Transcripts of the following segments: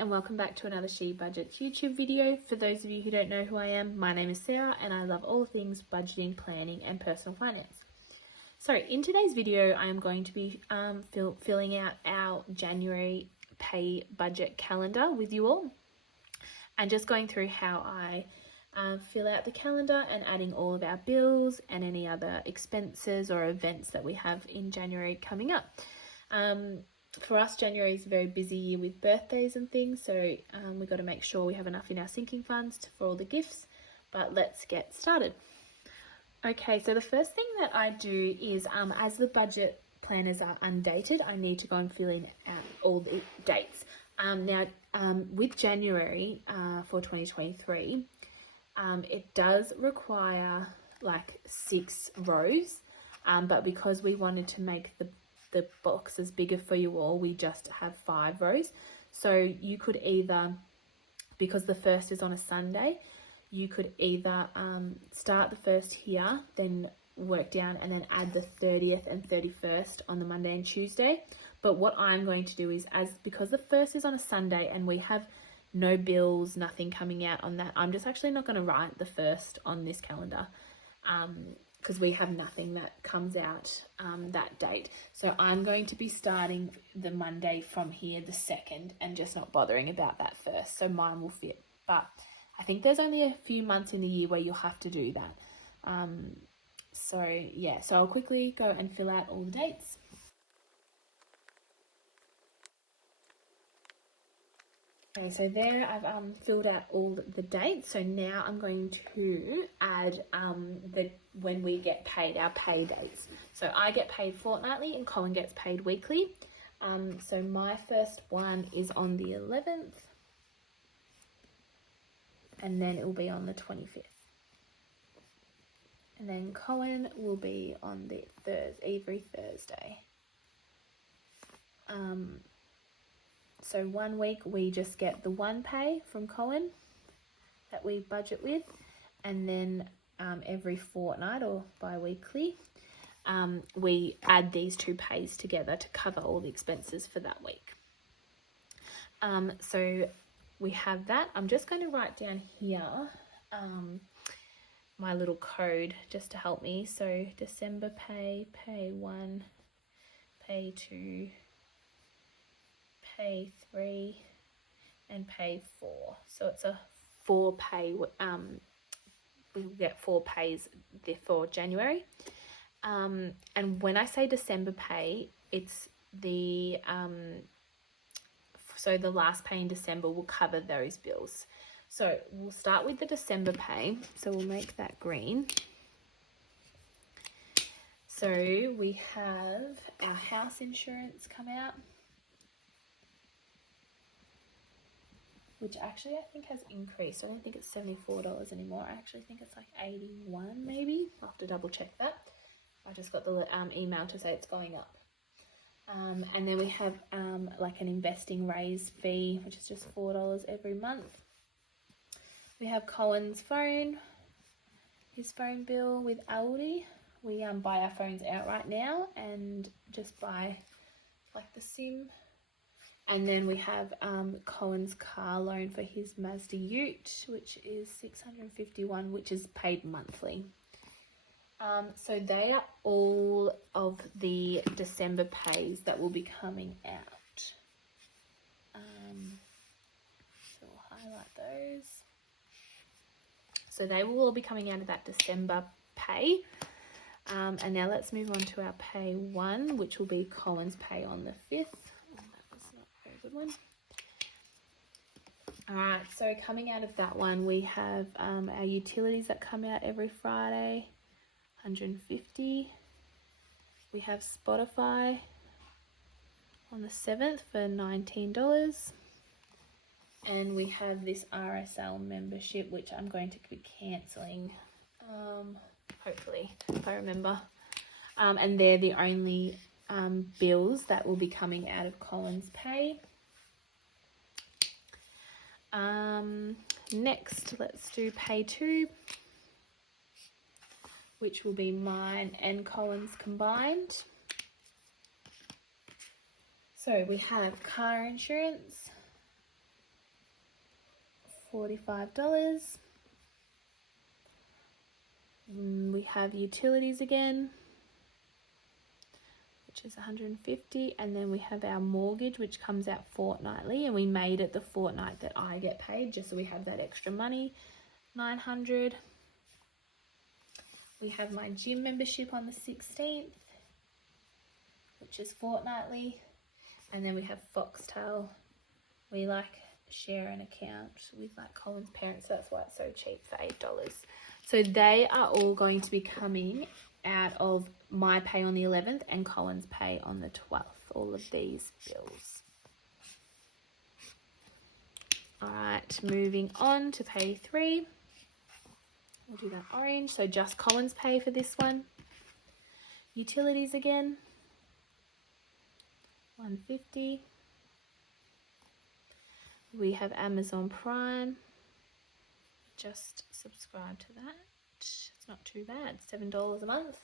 and welcome back to another She Budgets YouTube video. For those of you who don't know who I am, my name is Sarah and I love all things budgeting, planning and personal finance. So in today's video, I am going to be filling out our January pay budget calendar with you all and just going through how I fill out the calendar and adding all of our bills and any other expenses or events that we have in January coming up. For us, January is a very busy year with birthdays and things, so we've got to make sure we have enough in our sinking funds for all the gifts, but let's get started. Okay, so the first thing that I do is as the budget planners are undated, I need to go and fill in all the dates. With January for 2023, it does require like 6 rows, but because we wanted to make the boxes bigger for you all, we just have 5 rows. So you could either, because the first is on a Sunday, you could either start the first here, then work down and then add the 30th and 31st on the Monday and Tuesday. But what I'm going to do is, because the first is on a Sunday and we have no bills, nothing coming out on that, I'm just actually not going to write the first on this calendar because we have nothing that comes out that date. So I'm going to be starting the Monday from here, the 2nd, and just not bothering about that first. So mine will fit. But I think there's only a few months in the year where you'll have to do that. So I'll quickly go and fill out all the dates. Okay, so there I've filled out all the dates. So now I'm going to add when we get paid, our pay dates. So I get paid fortnightly and Colin gets paid weekly. So my first one is on the 11th, and then it will be on the 25th. And then Colin will be on the every Thursday. So 1 week we just get the one pay from Colin that we budget with, and then every fortnight or bi-weekly we add these 2 pays together to cover all the expenses for that week. So we have that. I'm just going to write down here my little code just to help me. So December pay, pay 1, pay 2, pay 3 and pay 4. So it's a 4 pay, we get 4 pays for January. And when I say December pay, it's the so the last pay in December will cover those bills. So we'll start with the December pay. So we'll make that green. So we have our house insurance come out, which actually I think has increased. I don't think it's $74 anymore. I actually think it's like $81 maybe. I'll have to double check that. I just got the email to say it's going up. And then we have like an investing raise fee, which is just $4 every month. We have Colin's phone, his phone bill with Aldi. We buy our phones outright now and just buy like the SIM. And then we have Colin's car loan for his Mazda Ute, which is $651, which is paid monthly. So they are all of the December pays that will be coming out. So we'll highlight those. So they will all be coming out of that December pay. And now let's move on to our pay 1, which will be Colin's pay on the 5th. Good one. All right, so coming out of that one, we have our utilities that come out every Friday, $150. We have Spotify on the 7th for $19, and we have this RSL membership, which I'm going to be cancelling, hopefully, if I remember. And they're the only bills that will be coming out of Colin's pay. Next, let's do pay 2, which will be mine and Colin's combined. So we have car insurance, $45. We have utilities again, which is $150, and then we have our mortgage, which comes out fortnightly, and we made it the fortnight that I get paid just so we have that extra money, $900. We have my gym membership on the 16th, which is fortnightly, and then we have Foxtel. We share an account with Colin's parents, so that's why it's so cheap for $8. So they are all going to be coming out of my pay on the 11th and Colin's pay on the 12th, all of these bills. Alright, moving on to pay 3. We'll do that orange, so just Colin's pay for this one. Utilities again, $150. We have Amazon Prime. Just subscribe to that. It's not too bad, $7 a month.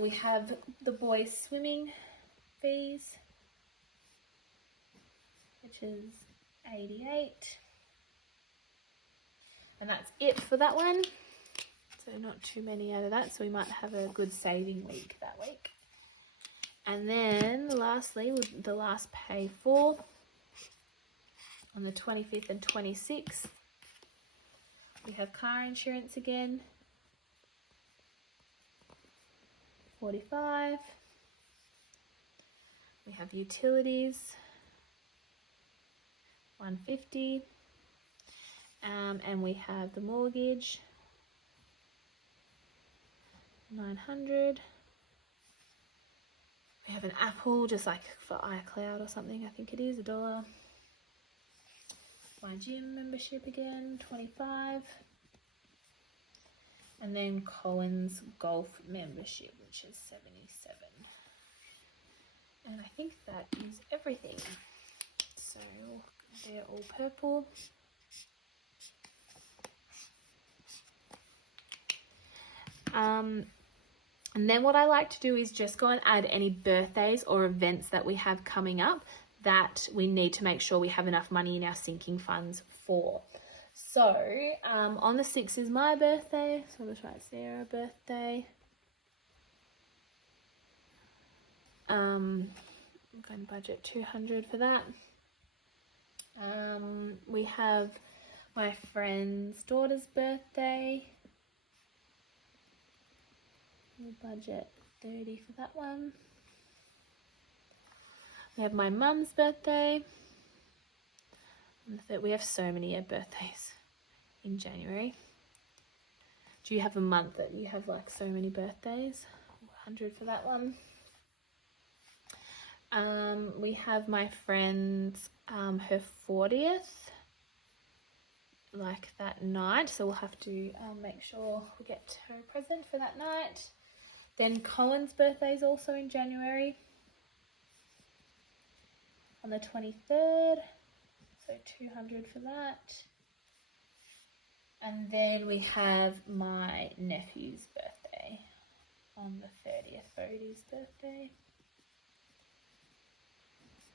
We have the boys' swimming fees, which is $88. And that's it for that one. So not too many out of that, so we might have a good saving week that week. And then lastly, the last pay for on the 25th and 26th, we have car insurance again, $45. We have utilities, $150. And we have the mortgage, $900. We have an Apple, just for iCloud or something, I think it is, $1. My gym membership again, $25. And then Colin's golf membership, which is $77. And I think that is everything. So they're all purple. And then what I like to do is just go and add any birthdays or events that we have coming up that we need to make sure we have enough money in our sinking funds for. So on the 6th is my birthday, so I'll just write Sarah birthday. I'm going to budget $200 for that. We have my friend's daughter's birthday. We'll budget $30 for that one. We have my mum's birthday. We have so many birthdays in January. Do you have a month that you have so many birthdays? $100 for that one. We have my friend's her 40th, that night, so we'll have to make sure we get her a present for that night. Then Colin's birthday is also in January, on the 23rd, so $200 for that. And then we have my nephew's birthday on the 30th, Bodhi's birthday.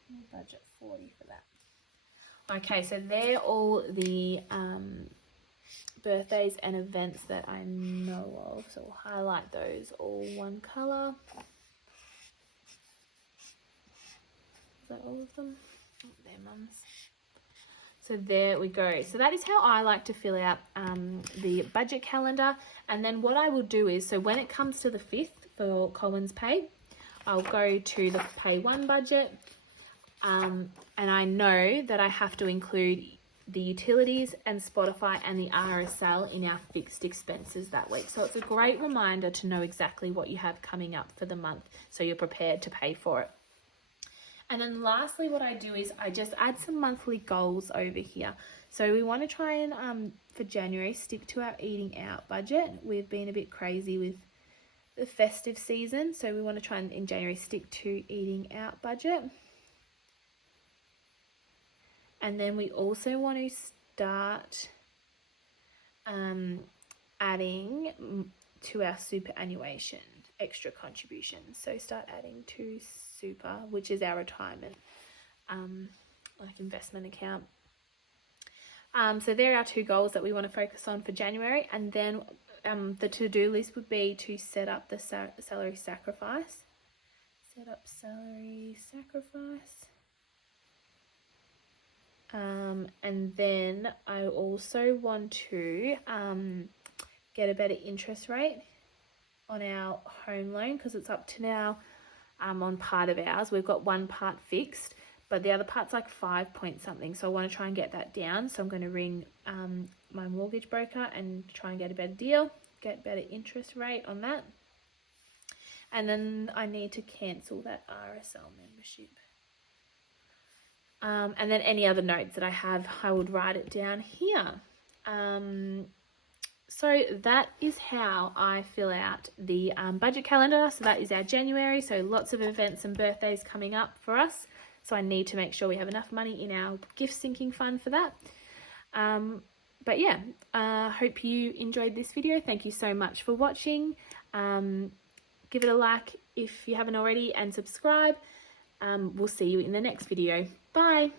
We'll budget $40 for that. Okay, so they're all the birthdays and events that I know of. So we'll highlight those all one colour. Is that all of them? Oh, they're mum's. So there we go. So that is how I like to fill out the budget calendar. And then what I will do is, so when it comes to the 5th for Colin's pay, I'll go to the pay 1 budget. And I know that I have to include the utilities and Spotify and the RSL in our fixed expenses that week. So it's a great reminder to know exactly what you have coming up for the month so you're prepared to pay for it. And then lastly, what I do is I just add some monthly goals over here. So we want to try and, for January, stick to our eating out budget. We've been a bit crazy with the festive season. So we want to try and, in January, stick to eating out budget. And then we also want to start adding to our superannuation extra contributions. So start adding to super, which is our retirement investment account. So there are our 2 goals that we want to focus on for January, and then the to-do list would be to set up the salary sacrifice. Set up salary sacrifice. And then I also want to get a better interest rate on our home loan, because it's up to now on part of ours. We've got one part fixed, but the other part's like 5 point something. So I want to try and get that down. So I'm going to ring my mortgage broker and try and get a better deal, get better interest rate on that. And then I need to cancel that RSL membership. And then any other notes that I have, I would write it down here. So that is how I fill out the budget calendar. So that is our January. So lots of events and birthdays coming up for us. So I need to make sure we have enough money in our gift sinking fund for that. But yeah, hope you enjoyed this video. Thank you so much for watching. Give it a like if you haven't already, and subscribe. We'll see you in the next video. Bye.